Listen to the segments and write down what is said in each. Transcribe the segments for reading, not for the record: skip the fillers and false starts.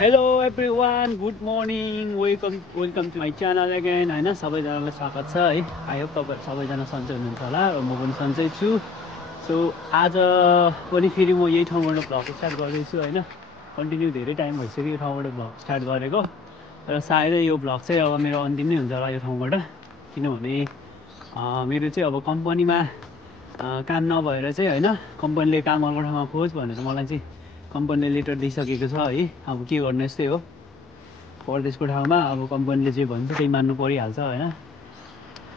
Hello everyone, good morning, welcome to my channel again होइन। सबैजनालाई स्वागत छ है। आई होप तपाईँ सबैजना सन्चै हुनुहुन्छ होला र म पनि सन्चै छु। सो आज पनि फेरि म यही ठाउँबाट भ्लग स्टार्ट गर्दैछु होइन। कन्टिन्यू धेरै टाइम भइसक्यो यो ठाउँबाट भ्लग स्टार्ट गरेको र सायदै यो भ्लग चाहिँ अब मेरो अन्तिम नै हुन्छ होला यो ठाउँबाट। किनभने मेरो चाहिँ अब कम्पनीमा काम नभएर चाहिँ होइन, कम्पनीले काम अर्को ठाउँमा खोज भनेर मलाई चाहिँ कम्पनीले लेटर दिइसकेको छ है। अब के गर्नु, यस्तै हो परदेशको ठाउँमा। अब कम्पनीले जे भन्छ त्यही मान्नु परिहाल्छ होइन।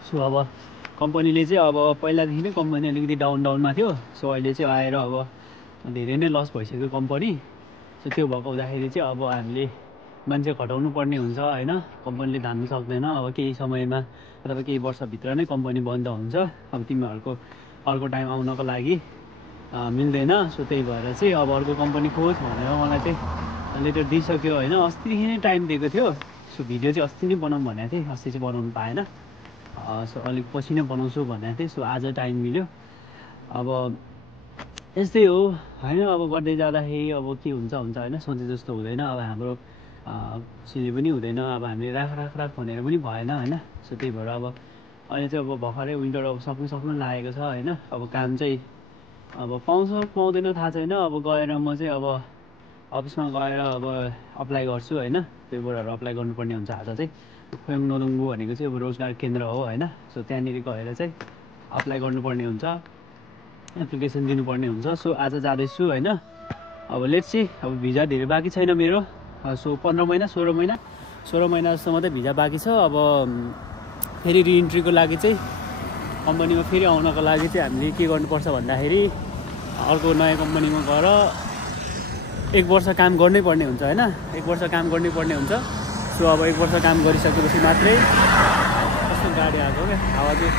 सो अब कम्पनीले चाहिँ अब पहिलादेखि नै कम्पनी अलिकति डाउनमा थियो। सो अहिले चाहिँ आएर अब धेरै नै लस भइसक्यो कम्पनी। सो त्यो भएको हुँदाखेरि चाहिँ अब हामीले मान्छे खटाउनु पर्ने हुन्छ होइन। कम्पनीले धान्नु सक्दैन। अब केही समयमा अथवा केही वर्षभित्र नै कम्पनी बन्द हुन्छ। अब तिमीहरूको अर्को टाइम आउनको लागि मिल्दैन। सो त्यही भएर चाहिँ अब अर्को कम्पनी खोज भनेर मलाई चाहिँ लेटर दिइसक्यो होइन। अस्तिदेखि नै टाइम दिएको थियो। सो भिडियो चाहिँ अस्ति नै बनाऊँ भनेको थिएँ, अस्ति चाहिँ बनाउनु पाएन। सो अलिक पछि नै बनाउँछु भनेको थिएँ। सो आज टाइम मिल्यो। अब यस्तै हो होइन। अब गर्दै जाँदाखेरि अब के हुन्छ होइन, सोचे जस्तो हुँदैन। अब हाम्रो खुसीले पनि हुँदैन। अब हामीले राख भनेर पनि भएन होइन। सो त्यही भएर अब अहिले चाहिँ अब भर्खरै विन्टर अब सक्नु लागेको छ होइन। अब काम चाहिँ अब पाउँछ पाउँदैन थाहा छैन। अब गएर म चाहिँ अब अफिसमा गएर अब अप्लाई गर्छु होइन। पेपरहरू अप्लाई गर्नुपर्ने हुन्छ। आज चाहिँ खोयाङ नोदुङ्गु भनेको चाहिँ अब रोजगार केन्द्र हो होइन। सो त्यहाँनिर गएर चाहिँ अप्लाई गर्नुपर्ने हुन्छ, एप्लिकेसन दिनुपर्ने हुन्छ। सो आज जाँदैछु होइन। अब लेट्स सी। अब भिजा धेरै बाँकी छैन मेरो। सो 15 महिना 16 महिना जस्तो मात्रै भिजा बाँकी छ। अब फेरि रिइन्ट्रीको लागि चाहिँ कम्पनीमा फेरि आउनको लागि चाहिँ हामीले के गर्नुपर्छ भन्दाखेरि अर्को नयाँ कम्पनीमा गएर 1 वर्ष काम गर्नै पर्ने हुन्छ होइन। 1 वर्ष काम गर्नै पर्ने हुन्छ। सो अब 1 वर्ष काम गरिसकेपछि मात्रै कस्तो गाडी आएको क्या हावा चाहिँ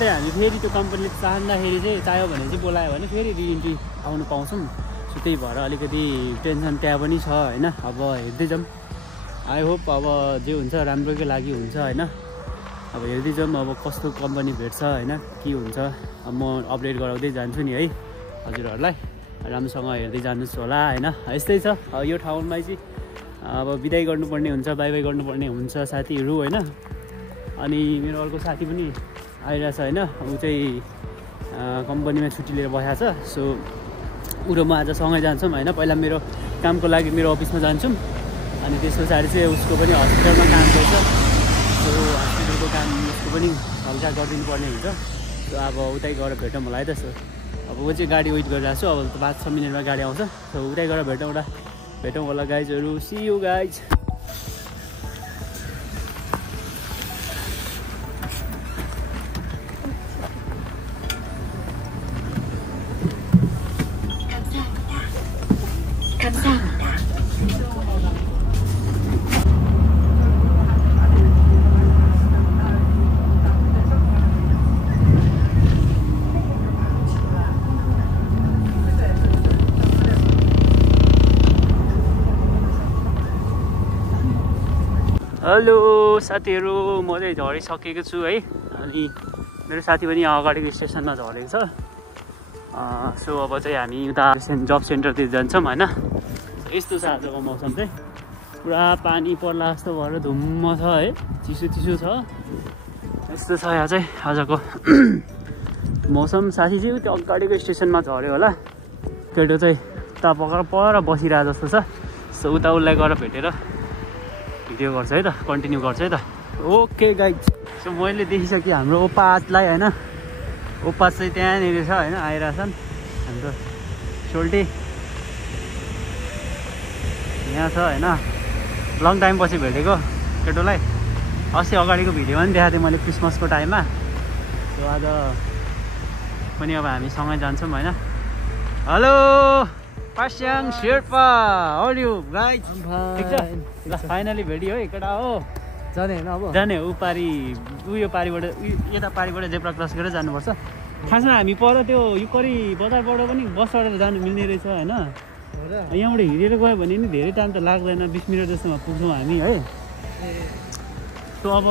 त्यही हामी फेरि त्यो कम्पनीले चाह्यो भने चाहिँ बोलायो भने फेरि रिइन्ट्री आउनु पाउँछौँ। सो त्यही भएर अलिकति टेन्सन त्यहाँ पनि छ होइन। अब हेर्दै जाऊँ। आई होप अब जे हुन्छ राम्रोकै लागि हुन्छ होइन। अब हेर्दै जाऊँ अब कस्तो कम्पनी भेट्छ होइन, के हुन्छ। अब म अपडेट गराउँदै जान्छु नि है हजुरहरूलाई। राम्रोसँग हेर्दै जानुहोस् होला होइन। यस्तै छ यो ठाउँमा चाहिँ अब बिदाई गर्नुपर्ने हुन्छ, बाई बाई गर्नुपर्ने हुन्छ साथीहरू होइन। अनि मेरो अर्को साथी पनि आइरहेछ होइन। ऊ चाहिँ कम्पनीमा छुट्टी लिएर बसेको छ। सो ऊ र म आज सँगै जान्छौँ होइन। पहिला मेरो कामको लागि मेरो अफिसमा जान्छौँ। अनि त्यस पछाडि चाहिँ उसको पनि हस्पिटलमा काम गर्छ। सो हस्पिटलको काम उसको पनि हल्का गरिदिनु पर्ने हुन्छ। सो अब उतै गएर भेटौँ होला है त। सो अब ऊ चाहिँ गाडी वेट गरिरहेको छु। अब 5-6 मिनटमा गाडी आउँछ। सो उतै गएर भेटौँ होला गाइजहरू। See you guys. हेलो साथीहरू, म चाहिँ झरिसकेको छु है। अनि मेरो साथी पनि यहाँ अगाडिको स्टेसनमा झरेको छ। सो अब चाहिँ हामी उता जब सेन्टरतिर जान्छौँ होइन। यस्तो छ आजको मौसम चाहिँ, पुरा पानी पर्ला जस्तो भएर धुम्म छ है, चिसो छ। यस्तो छ यहाँ चाहिँ आजको मौसम। साथी चाहिँ त्यो अगाडिको स्टेसनमा झऱ्यो होला। केटो चाहिँ उता पर बसिरहेको जस्तो छ। सो उता उसलाई गएर भेटेर भिडियो गर्छ है त, कन्टिन्यू गर्छ है त। Okay guys. सो मैले देखिसकेँ हाम्रो ओपासलाई होइन। ओपास चाहिँ त्यहाँनिर छ होइन, आइरहेछन्। हाम्रो सोल्टी यहाँ छ होइन। लङ टाइम पछि भेटेको केटोलाई। अस्ति अगाडिको भिडियोमा पनि देखाएको थिएँ मैले क्रिसमसको टाइममा। सो आज पनि अब हामी सँगै जान्छौँ होइन। Hello Pasang Sherpa, how are you guys? ठिक छ ल, फाइनली भेटियो है केटा हो। जाने होइन अब जाने हो पारि, उयो पारिबाट यता पारिबाट जेब्रा क्रस गरेर जानुपर्छ। खासमा हामी पर त्यो युकरी बजारबाट पनि बस चढेर जानु मिल्ने रहेछ होइन। यहाँबाट हिँडेर गयो भने नि धेरै टाइम त लाग्दैन, 20 मिनट जस्तोमा पुग्छौँ हामी है। सो अब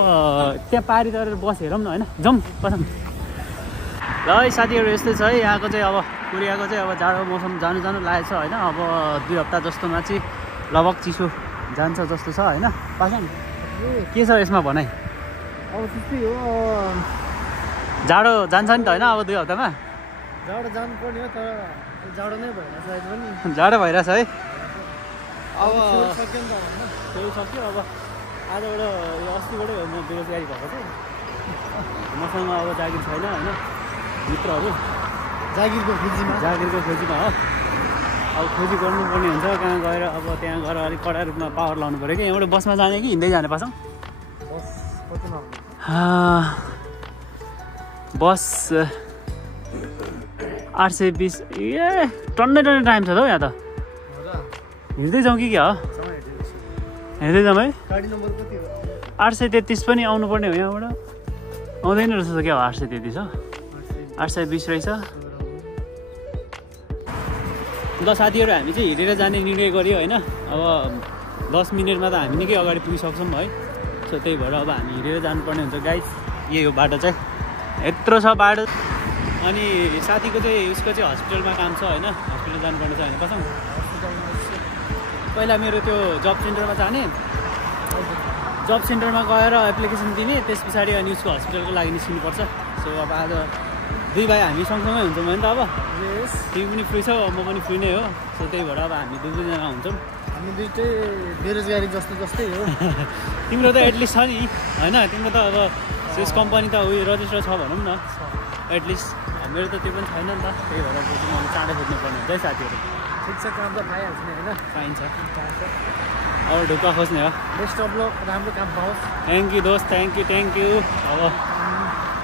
त्यहाँ पारि चढेर बस हेरौँ न होइन, जाउँ कसम। ल है साथीहरू यस्तै छ है यहाँको चाहिँ अब कोरियाको चाहिँ अब जाडो मौसम जानु लागेको छ होइन अब 2 हप्ता जस्तोमा चाहिँ लगभग चिसो जान्छ जस्तो छ होइन पासन के छ यसमा भनाइ अब त्यस्तै हो जाडो जान्छ नि त होइन अब 2 हप्तामा जाडो जानुपर्ने हो तर जाडो नै भइरहेछ अहिले पनि जाडो भइरहेछ है अब सक्यो नि त त्यो सक्यो अब आजबाट यो अस्तिबाटै हो म बेरोजगारी भएको चाहिँ मसँग अब जागिर छैन होइन मित्रहरू जागिरको खोजीमा हो अब खोजी गर्नुपर्ने हुन्छ कहाँ गएर अब त्यहाँ गएर अलिक कडा रूपमा पावर लाउनु पऱ्यो कि यहाँबाट बसमा जाने कि हिँड्दै जाने पाछौँ बस 820 ए टन्नै टाइम छ त हौ यहाँ त हिँड्दै जाउँ कि क्या हो हिँड्दै जाउँ है गाडी नम्बर कति हो 833 पनि आउनुपर्ने हो यहाँबाट आउँदैन रहेछ क्या हो 833 हो 820 रहेछ ल साथीहरू हामी चाहिँ हिँडेर जाने निर्णय गऱ्यो होइन अब 10 मिनटमा त हामी निकै अगाडि पुगिसक्छौँ है सो त्यही भएर अब हामी हिँडेर जानुपर्ने हुन्छ गाइस यही हो बाटो चाहिँ यत्रो छ बाटो अनि साथीको चाहिँ उसको चाहिँ हस्पिटलमा काम छ होइन हस्पिटल जानुपर्ने छ होइन कसम पहिला मेरो त्यो जब सेन्टरमा जाने जब सेन्टरमा गएर एप्लिकेसन दिने त्यस पछाडि अनि उसको हस्पिटलको लागि निस्किनुपर्छ सो अब आज 2 भाइ हामी सँगसँगै हुन्छौँ होइन त अब तिमी पनि फ्री छौ म पनि फ्री नै हो सो त्यही भएर अब हामी 2जना हुन्छौँ हामी दुइटै बेरोजगारी जस्तै हो तिम्रो त एटलिस्ट छ नि होइन तिम्रो त अब सेस कम्पनी त उयो रजिस्टर छ भनौँ न एटलिस्ट मेरो त त्यो पनि छैन नि त त्यही भएर अब चाँडै खोज्नुपर्ने हुन्छ है साथीहरू ठिक छ काम त पाइहाल्छ नि होइन पाइन्छ अरू ढुक्का खोज्ने हो बेस्ट अफ लक राम्रो काम पाओस् थ्याङ्क यू दोस्त थ्याङ्क यू अब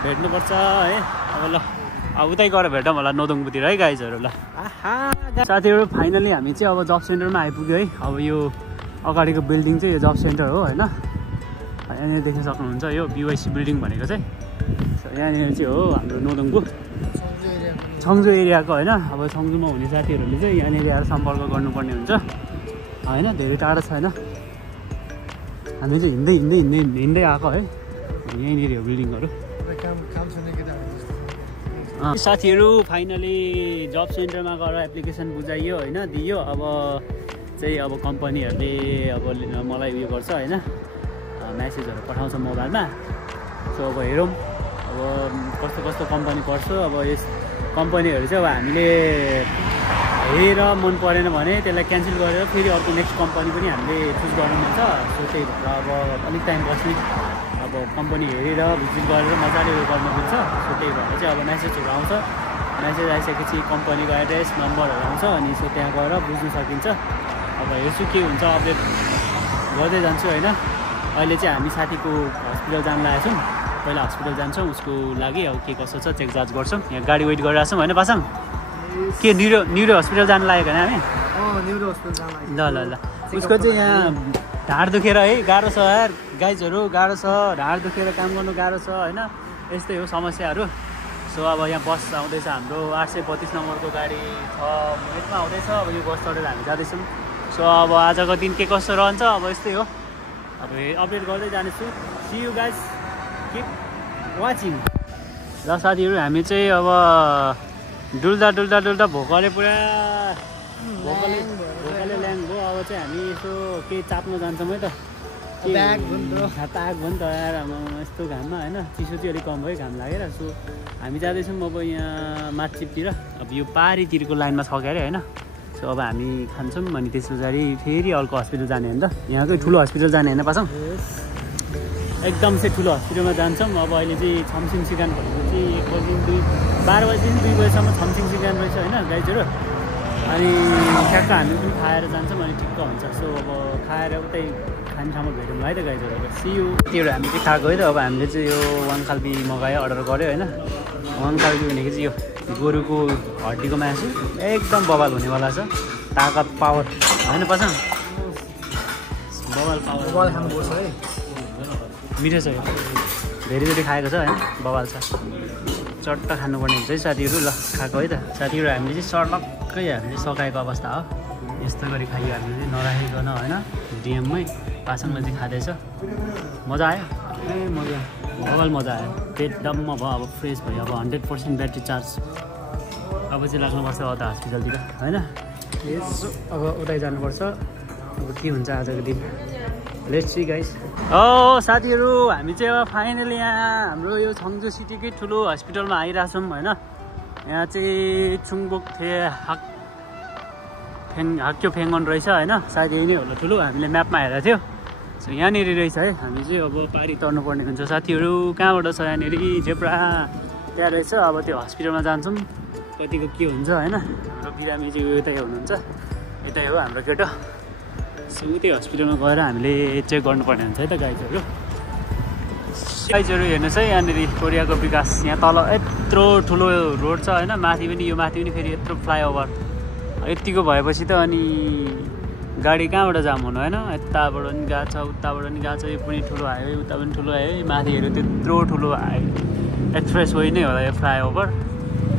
भेट्नुपर्छ है अब ल अब उतै गएर भेटौँ होला नोदुङपुतिर है गाइजहरू ल साथीहरू फाइनली हामी चाहिँ अब जब सेन्टरमा आइपुग्यो है अब यो अगाडिको बिल्डिङ चाहिँ यो जब सेन्टर हो होइन यहाँनिर देख्न सक्नुहुन्छ यो BYC बिल्डिङ भनेको चाहिँ यहाँनिर चाहिँ हो हाम्रो नोदुङको छङ्जु एरियाको होइन अब छङ्जुमा हुने साथीहरूले चाहिँ यहाँनिर आएर सम्पर्क गर्नुपर्ने हुन्छ होइन धेरै टाढो छैन हामी चाहिँ हिँड्दै आएको है यहीँनिर हो बिल्डिङहरू साथीहरू फाइनली जब सेन्टरमा गएर एप्लिकेसन बुझाइयो होइन दियो अब चाहिँ अब कम्पनीहरूले अब मलाई उयो गर्छ होइन म्यासेजहरू पठाउँछ मोबाइलमा सो अब हेरौँ अब कस्तो कम्पनी पर्छ अब यस कम्पनीहरू चाहिँ अब हामीले हेरेर मन परेन भने त्यसलाई क्यान्सल गरेर फेरि अर्को नेक्स्ट कम्पनी पनि हामीले चुज गर्नु मिल्छ सो त्यही भएर अब अलिक टाइम बस्ने अब कम्पनी हेरेर भिजिट गरेर मजाले उयो गर्नु मिल्छ सो त्यही भएर चाहिँ अब म्यासेजहरू आउँछ म्यासेज आइसकेपछि कम्पनीको एड्रेस नम्बरहरू आउँछ अनि सो त्यहाँ गएर बुझ्नु सकिन्छ अब हेर्छु के हुन्छ अपडेट गर्दै जान्छु होइन अहिले चाहिँ हामी साथीको हस्पिटल जान लागेको छौँ पहिला हस्पिटल जान्छौँ उसको लागि अब के कसो छ चेक जाँच गर्छौँ यहाँ गाडी वेट गरिरहेको छौँ होइन पासाङ के न्युरो हस्पिटल जानु लागेको होइन हामी ल उसको चाहिँ यहाँ ढाड दुखेर है गाह्रो छ यार गाइजहरू गाह्रो छ ढाड दुखेर काम गर्नु गाह्रो छ होइन यस्तै हो समस्याहरू सो अब यहाँ बस आउँदैछ हाम्रो 832 नम्बरको गाडी 6 मिनटमा आउँदैछ अब यो बस चढेर हामी जाँदैछौँ सो अब आजको दिन के कस्तो रहन्छ अब यस्तै हो अब अपडेट गर्दै जानेछु see you guys keep watching ल साथीहरू हामी चाहिँ अब डुल्दा भोकले पुरा भोकले ल्याङ भयो अब चाहिँ हामी यसो केही चाप्न जान्छौँ है त प्याक भयो नि त यार यस्तो घाममा होइन चिसो चाहिँ अलिक कम भयो घाम लागेर सो हामी जाँदैछौँ अब यहाँ मार्चिपतिर अब यो पारीतिरको लाइनमा छ क्या अरे होइन सो अब हामी खान्छौँ अनि त्यस पछाडि फेरि अर्को हस्पिटल जाने होइन त यहाँकै ठुलो हस्पिटल जाने होइन पाछौँ एकदम चाहिँ ठुलो हस्पिटलमा जान्छौँ अब अहिले चाहिँ छमसिङ सिकान भनेको चाहिँ 1 बजी 12 बजीदेखि 2 बजीसम्म छमसिङ सिकान रहेछ होइन गाइजहरू अनि ठ्याक्क हामी पनि खाएर जान्छौँ अनि ठिक्क हुन्छ सो अब खाएर उतै खाने ठाउँमा भेटौँ है त गाइजहरू अब सियु त्योहरू हामी चाहिँ खाएको है त अब हामीले चाहिँ यो वाङखाल्बी मगायो अर्डर गऱ्यो होइन वाङखाल्बी भनेको चाहिँ यो गोरुको हड्डीको मासु एकदम बवाल हुनेवाला छ ताकत पावर होइन पाछौँ बवाल खानुपर्छ है मिठो छ यो धेरैचोटि खाएको छ होइन बवाल छ चट्ट खानुपर्ने हुन्छ है साथीहरू ल खाएको है त साथीहरू हामीले चाहिँ सर्लक्कै हामीले सकाएको अवस्था हो यस्तो गरी खायो हामीले चाहिँ नराखिकन होइन डिएममै पासाङले चाहिँ खाँदैछ मजा आयो ए मजा बबाल मजा आयो पेट डम्म भयो अब फ्रेस भयो अब 100% ब्याट्री चार्ज अब चाहिँ लाग्नुपर्छ अदा हस्पिटलतिर होइन अब उतै जानुपर्छ अब के हुन्छ आजको दिन लेट्स सी गाइस साथीहरू हामी चाहिँ अब फाइनली यहाँ हाम्रो यो छङ्जु सिटीकै ठुलो हस्पिटलमा आइरहेछौँ होइन यहाँ चाहिँ चुङबोकथे हाक्यो फेङ्गन रहेछ होइन सायद यही नै होला ठुलो हामीले म्यापमा हेरेको थियो सो यहाँनिर रहेछ है हामी चाहिँ अब पारी तर्नुपर्ने हुन्छ साथीहरू कहाँबाट छ यहाँनिर जेब्रा त्यहाँ रहेछ अब त्यो हस्पिटलमा जान्छौँ कतिको के हुन्छ होइन हाम्रो बिरामी चाहिँ यतै हुनुहुन्छ यतै हो हाम्रो केटो सो त्यही हस्पिटलमा गएर हामीले चेक गर्नुपर्ने हुन्छ है त गाइजहरू हेर्नुहोस् है यहाँनिर कोरियाको विकास यहाँ तल यत्रो ठुलो रोड छ होइन माथि पनि यो माथि पनि फेरि यत्रो फ्लाइओभर यतिको भएपछि त अनि गाडी कहाँबाट जाम हुनु होइन यताबाट पनि गएको छ उताबाट पनि गएको छ यो पनि ठुलो हाइवे उता पनि ठुलो हाइवे माथिहरू त्यत्रो ठुलो एक्सप्रेस वे नै होला यो फ्लाइओभर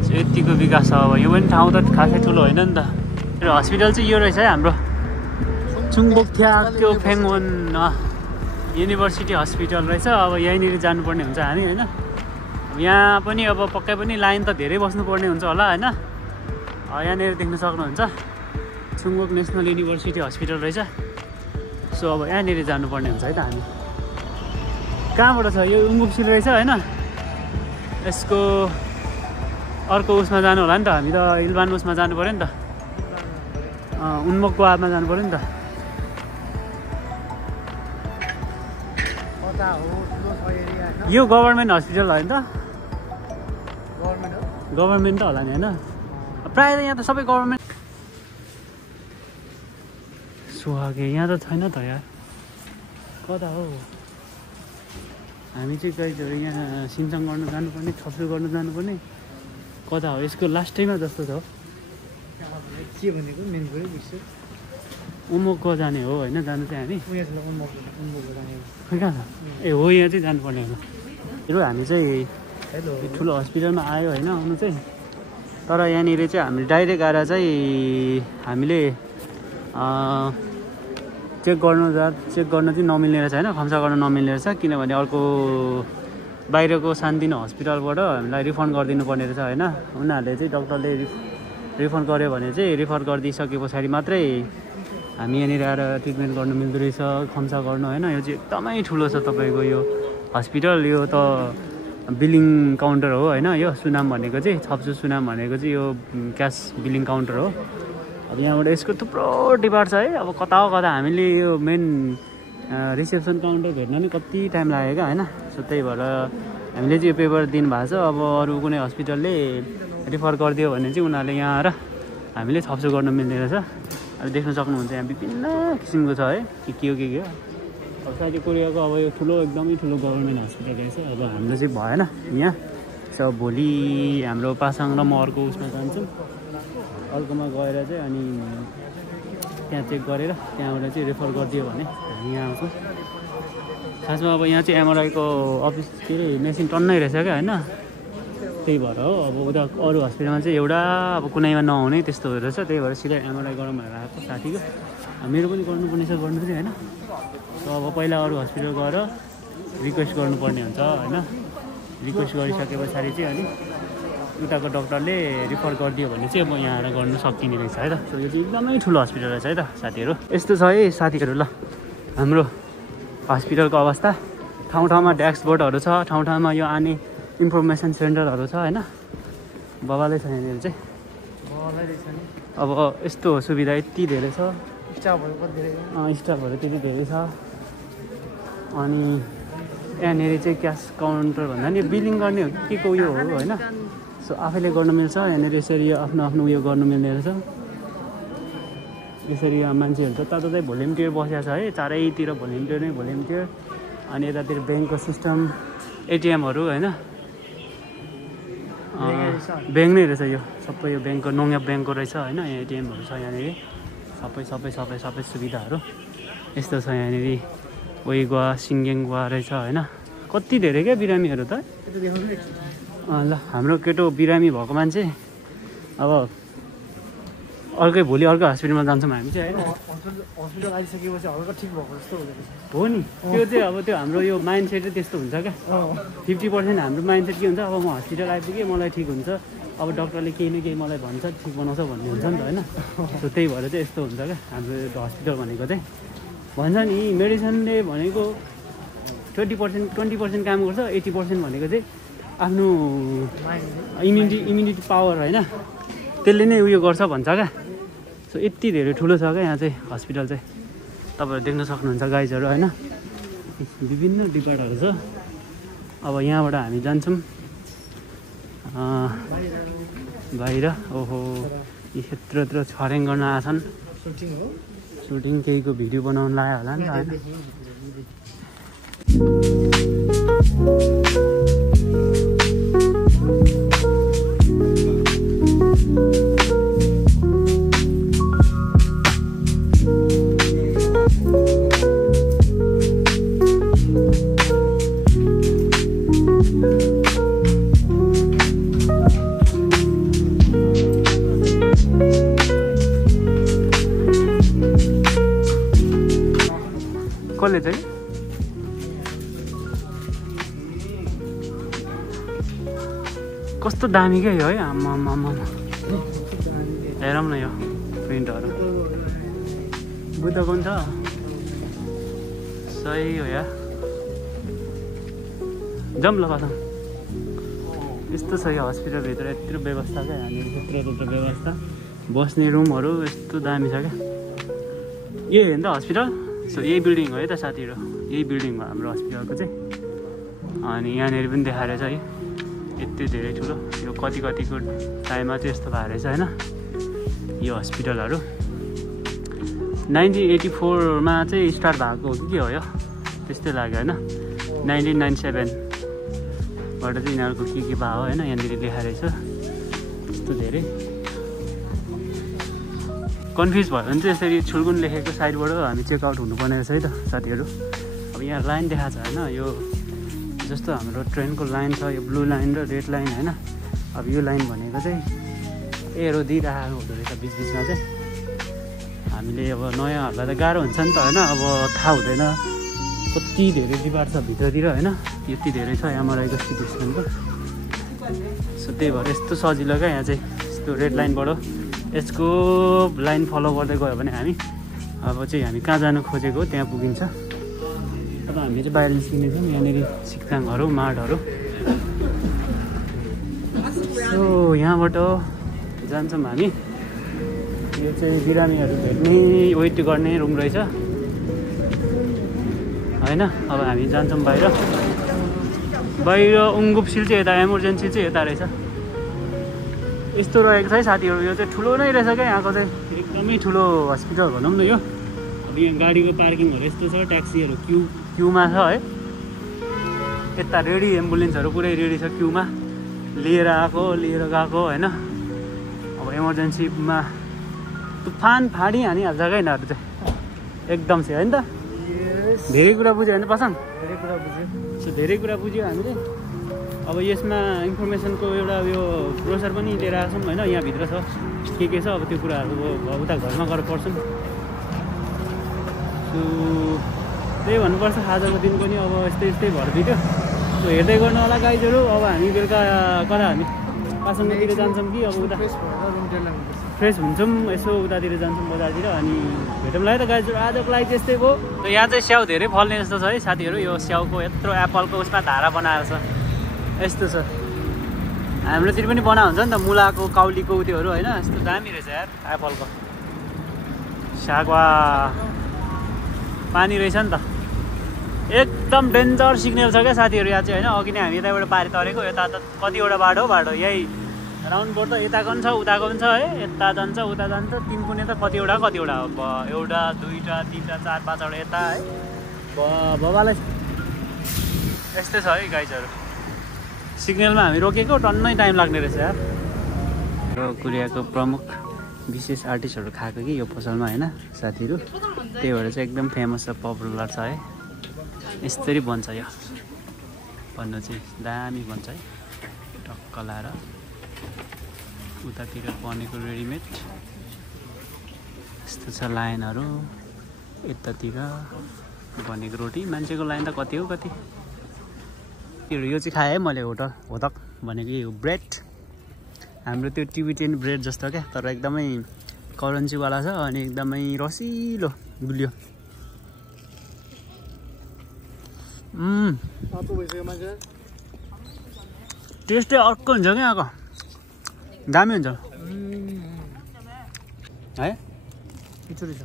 सो यतिको विकास छ अब यो पनि ठाउँ त खासै ठुलो होइन नि त र हस्पिटल चाहिँ यो रहेछ है हाम्रो चुङबोकथ्याक्यो फेङ्गन युनिभर्सिटी हस्पिटल रहेछ अब यहीँनिर जानुपर्ने हुन्छ हामी होइन यहाँ पनि अब पक्कै पनि लाइन त धेरै बस्नुपर्ने हुन्छ होला होइन यहाँनिर देख्न सक्नुहुन्छ चुङबोक नेसनल युनिभर्सिटी हस्पिटल रहेछ सो अब यहाँनिर जानुपर्ने हुन्छ है त हामी कहाँबाट छ यो उङ्गुप्सिल रहेछ होइन यसको अर्को उसमा जानु होला नि त हामी त इल्बान उसमा जानु पऱ्यो नि त उन्मुखको आमा जानु पऱ्यो नि त यो गभर्मेन्ट हस्पिटल हो नि त गभर्मेन्ट त होला नि होइन प्रायः त यहाँ त सबै गभर्मेन्ट सुहागे यहाँ त छैन त यार कता हो हामी चाहिँ गाइजहरू यहाँ सिन्चाङ गर्नु जानुपर्ने छप्सु गर्नु जानुपर्ने कता हो यसको लास्टैमा जस्तो छ के भनेको मेन कुरै बुझ्छु उमुखको जाने हो होइन जानु चाहिँ हामी खै कहाँ छ ए हो यहाँ चाहिँ जानुपर्ने हो हेलो हामी चाहिँ ठुलो हस्पिटलमा आयो होइन आउनु चाहिँ तर यहाँनिर चाहिँ हामी डाइरेक्ट आएर चाहिँ हामीले चेक गर्न चाहिँ नमिल्ने रहेछ होइन खम्सा गर्न नमिल्ने रहेछ किनभने अर्को बाहिरको सानोतिनो हस्पिटलबाट हामीलाई रिफन्ड गरिदिनु पर्ने रहेछ होइन उनीहरूले चाहिँ डक्टरले रिफन्ड गर्यो भने चाहिँ रिफर गरिदिइसके पछाडि मात्रै हामी यहाँनिर आएर ट्रिटमेन्ट गर्नु मिल्दो रहेछ खम्सा गर्नु होइन यो चाहिँ एकदमै ठुलो छ तपाईँको यो हस्पिटल यो त बिलिङ काउन्टर हो होइन यो सुनाम भनेको चाहिँ छप्सु सुनाम भनेको चाहिँ यो क्यास बिलिङ काउन्टर हो अब यहाँबाट यसको थुप्रो डिपार्ट छ है अब कता हामीले यो मेन रिसेप्सन काउन्टर भेट्न नि कति टाइम लाग्यो क्या होइन सो त्यही भएर हामीले चाहिँ यो पेपर दिनुभएको छ अब अरू कुनै हस्पिटलले रिफर गरिदियो भने चाहिँ उनीहरूले यहाँ आएर हामीले छप्सु गर्न मिल्ने रहेछ अब देख्न सक्नुहुन्छ यहाँ विभिन्न किसिमको छ है के हो अब सायद कोरियाको अब यो ठुलो एकदमै ठुलो गभर्मेन्ट हस्पिटल रहेछ अब हाम्रो चाहिँ भएन यहाँ सो भोलि हाम्रो पासाङ र म अर्को उसमा जान्छौँ अर्कोमा गएर चाहिँ अनि त्यहाँ चेक गरेर त्यहाँबाट चाहिँ रेफर गरिदियो भने हामी यहाँ आउँछौँ खासमा अब यहाँ चाहिँ एमआरआईको अफिस के अरे मेसिन टन्नै रहेछ क्या होइन त्यही भएर हो अब उता अरू हस्पिटलमा चाहिँ एउटा अब कुनैमा नहुने त्यस्तो रहेछ त्यही भएर सिधै एमआरआई गरौँ भनेर आएको साथीको मेरो पनि गर्नुपर्ने छ गर्नु चाहिँ होइन सो अब पहिला अरू हस्पिटल गएर रिक्वेस्ट गर्नुपर्ने हुन्छ होइन रिक्वेस्ट गरिसके पछाडि चाहिँ अनि उताको डक्टरले रिफर गरिदियो भने चाहिँ अब यहाँ आएर गर्नु सकिने रहेछ है त सो यो चाहिँ एकदमै ठुलो हस्पिटल रहेछ है त साथीहरू यस्तो छ है साथीहरू ल हाम्रो हस्पिटलको अवस्था ठाउँ ड्यासबोर्डहरू छ ठाउँ यो आने इन्फर्मेसन सेन्टरहरू छ होइन बबालै छ यहाँनिर चाहिँ अब यस्तो सुविधा यति धेरै छ स्टाफहरू त्यति धेरै छ अनि यहाँनिर चाहिँ क्यास काउन्टर भन्दा नि बिलिङ गर्ने हो के को उयो हो होइन सो आफैले गर्न मिल्छ यहाँनिर यसरी आफ्नो उयो गर्नु मिल्ने रहेछ यसरी मान्छेहरू जताततै भोलिन्टियर बसेको छ है चारैतिर भोलिन्टियर अनि यतातिर ब्याङ्कको सिस्टम एटिएमहरू होइन ब्याङ्क नै रहेछ यो सबै यो ब्याङ्कको नोङ्या ब्याङ्कको रहेछ होइन एटिएमहरू छ यहाँनिर सबै सुविधाहरू यस्तो छ यहाँनिर ओइगुवा सिङ्गेङगुवा रहेछ होइन कति धेरै क्या बिरामीहरू त ल हाम्रो केटो बिरामी भएको मान्छे अब भोलि अर्को हस्पिटलमा जान्छौँ हामी चाहिँ होइन हस्पिटल आइसकेपछि हल्का ठिक भएको जस्तो हुँदैछ हो नि त्यो चाहिँ अब त्यो हाम्रो यो माइन्ड सेट त्यस्तो हुन्छ क्या 50% हाम्रो माइन्ड सेट के हुन्छ अब म हस्पिटल आइपुगेँ मलाई ठिक हुन्छ अब डक्टरले केही न केही मलाई भन्छ ठिक बनाउँछ भन्ने हुन्छ नि त होइन सो त्यही भएर चाहिँ यस्तो हुन्छ क्या हाम्रो हस्पिटल भनेको चाहिँ भन्छ नि मेडिसिनले भनेको 20% काम गर्छ 80% भनेको चाहिँ आफ्नो इम्युनिटी पावर होइन त्यसले नै उयो गर्छ भन्छ क्या सो यति धेरै ठुलो छ क्या यहाँ चाहिँ हस्पिटल चाहिँ तपाईँहरू देख्न सक्नुहुन्छ गाइजहरू होइन विभिन्न डिपार्टहरू छ अब यहाँबाट हामी जान्छौँ बाहिर ओहो यत्रो छरेङ गर्न आछन् सुटिङ केहीको भिडियो बनाउनु लाग्यो होला नि त होइन कसले चाहिँ कस्तो दामी क्या यो है आम्मा हेरौँ न यो प्रिन्टहरू बुद्धको पनि छ सही हो या जाउँ ल कता यस्तो छ यो हस्पिटलभित्र यत्रो व्यवस्था क्या यहाँनिर यत्रो व्यवस्था बस्ने रुमहरू यस्तो दामी छ क्या यही हो नि त हस्पिटल सो यही बिल्डिङ हो है त साथीहरू यही बिल्डिङ हो हाम्रो हस्पिटलको चाहिँ अनि यहाँनिर पनि देखाएर छ है यति धेरै ठुलो यो कतिको टाइममा चाहिँ यस्तो भएर रहेछ होइन यो हस्पिटलहरू 1984मा चाहिँ स्टार्ट भएको हो कि के हो यो त्यस्तै लाग्यो होइन 1997बाट चाहिँ यिनीहरूको के भयो होइन यहाँनिर लेखाएर रहेछ यस्तो धेरै कन्फ्युज भयो भने चाहिँ यसरी छुल्कुन लेखेको साइडबाट हामी चेकआउट हुनुपर्ने रहेछ है त साथीहरू अब यहाँ लाइन देखाएको छ होइन यो जस्तो हाम्रो ट्रेनको लाइन छ यो ब्लू लाइन र रेड लाइन होइन अब यो लाइन भनेको चाहिँ एरो दिइरहेको हुँदो रहेछ बिचबिचमा चाहिँ हामीले अब नयाँहरूलाई त गाह्रो हुन्छ नि त होइन अब थाहा हुँदैन कति धेरै डिपार्ट छ भित्रतिर होइन यति धेरै छ यहाँ मलाई सिटी स्क्यानको सो त्यही भएर यस्तो सजिलो क्या यहाँ चाहिँ यस्तो रेड लाइनबाट यसको लाइन फलो गर्दै गयो भने हामी अब चाहिँ हामी कहाँ जानु खोजेको त्यहाँ पुगिन्छ अब हामी चाहिँ बाहिर निस्किनेछौँ यहाँनिर सिक्ताङहरू माडहरू सो यहाँबाट जान्छौँ हामी यो चाहिँ बिरामीहरू भेट्ने वेट गर्ने रुम रहेछ होइन अब हामी जान्छौँ बाहिर उङ्गुप्सिल चाहिँ यता इमर्जेन्सी चाहिँ यता रहेछ यस्तो रहेको छ है साथीहरू यो चाहिँ ठुलो नै रहेछ क्या यहाँको चाहिँ एकदमै ठुलो हस्पिटल भनौँ न यो अब यहाँ गाडीको पार्किङहरू यस्तो छ ट्याक्सीहरू क्युमा छ है यता रेडी एम्बुलेन्सहरू पुरै रेडी छ क्युमा लिएर आएको लिएर गएको होइन अब इमर्जेन्सीमा तुफान फाडी हानिहाल्छ क्या यिनीहरू चाहिँ एकदम चाहिँ होइन त धेरै कुरा बुझ्यो भने पसङ धेरै कुरा बुझ्यो हामीले अब यसमा इन्फर्मेसनको एउटा यो ब्रोसर पनि लिएर आएको छौँ होइन यहाँभित्र छ के छ अब त्यो कुराहरू उता घरमा गएर पढ्छौँ सो त्यही भन्नुपर्छ आजको दिन पनि अब यस्तै भएर भिडियो सो हेर्दै गर्नु होला गाइजहरू अब हामी बेलुका कता हामी पासङतिर जान्छौँ कि अब उता फ्रेस हुन्छौँ यसो उतातिर जान्छौँ बजारतिर अनि भेटौँला है त गाइजहरू आजको लागि त्यस्तै भयो यहाँ चाहिँ स्याउ धेरै फल्ने जस्तो छ है साथीहरू यो स्याउको यत्रो एप्पलको उसमा धारा बनाएर छ यस्तो छ हाम्रोतिर पनि बना हुन्छ नि त मुलाको काउलीको त्योहरू होइन यस्तो दामी रहेछ यार एप्पलको सागवा पानी रहेछ नि त एकदम डेन्जर सिग्नल छ क्या साथीहरू यहाँ चाहिँ होइन अघि नै हामी यताबाट पारि तरेको यता त कतिवटा बाटो यही राउन्ड बोर्ड त यताको पनि छ उताको पनि छ है यता जान्छ उता जान्छ तिन कुने त कतिवटा अब एउटा दुईवटा तिनवटा चार पाँचवटा यता है बबालाई यस्तै छ है गाइजहरू सिग्नलमा हामी रोकेको टन्नै टाइम लाग्ने रहेछ यार र कोरियाको प्रमुख विशेष आर्टिस्टहरू खाएको कि यो पसलमा होइन साथीहरू त्यही भएर चाहिँ एकदम फेमस छ पपुलर छ है यसरी बन्छ यो भन्नु चाहिँ दामी बन्छ है टक्क लाएर उतातिर बनेको रेडिमेड यस्तो छ लाइनहरू यतातिर भनेको रोटी मान्छेको लाइन त कति हो कति यो चाहिँ खाएँ है मैले होटक भनेको यो ब्रेड हाम्रो त्यो टिबिटियन ब्रेड जस्तो क्या तर एकदमै करेन्सीवाला छ अनि एकदमै रसिलो गुलियो टेस्टै अर्को हुन्छ क्या यहाँको दामी हुन्छ है मिठो रहेछ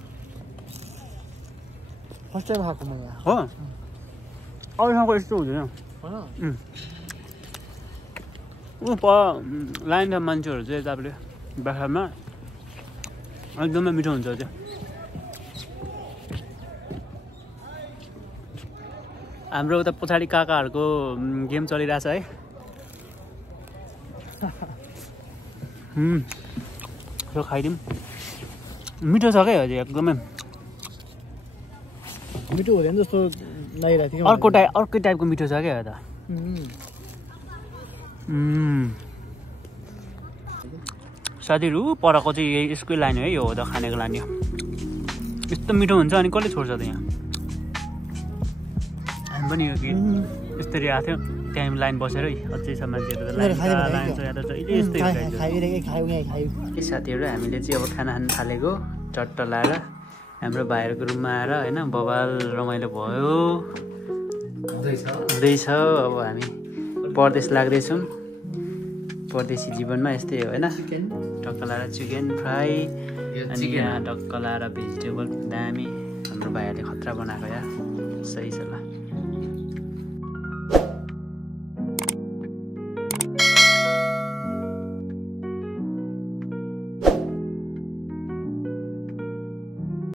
फर्स्ट टाइम खाएको मैले हो अरू ठाउँको यस्तो हुँदैन लाइन त मान्छेहरू चाहिँ तपाईँले बाख्रामा एकदमै मिठो हुन्छ त्यो हाम्रो उता पछाडि काकाहरूको गेम चलिरहेछ है यो खाइदिउँ मिठो छ क्या हजुर एकदमै मिठो हुँदैन जस्तो लागिरहेको थियो अर्कै टाइपको मिठो छ क्या यो त साथीहरू परको चाहिँ यसकै लाइन है यो हो त खानेको लाइन हो यस्तो मिठो हुन्छ अनि कसले छोड्छ त यहाँ हामी पनि यो कि यस्तरी आएको थियो त्यहाँ लाइन बसेर अझै छ मान्छेहरू त साथीहरू हामीले चाहिँ अब खाना खान थालेको चट्ट लाएर हाम्रो भाइहरूको रुममा आएर होइन बबाल रमाइलो भयो हुँदैछ अब हामी परदेश लाग्दैछौँ परदेशी जीवनमा यस्तै हो होइन टक्क लाएर चिकन फ्राई अनि यहाँ टक्क लाएर भेजिटेबल दामी हाम्रो भाइहरूले खतरा बनाएको या सही छ ल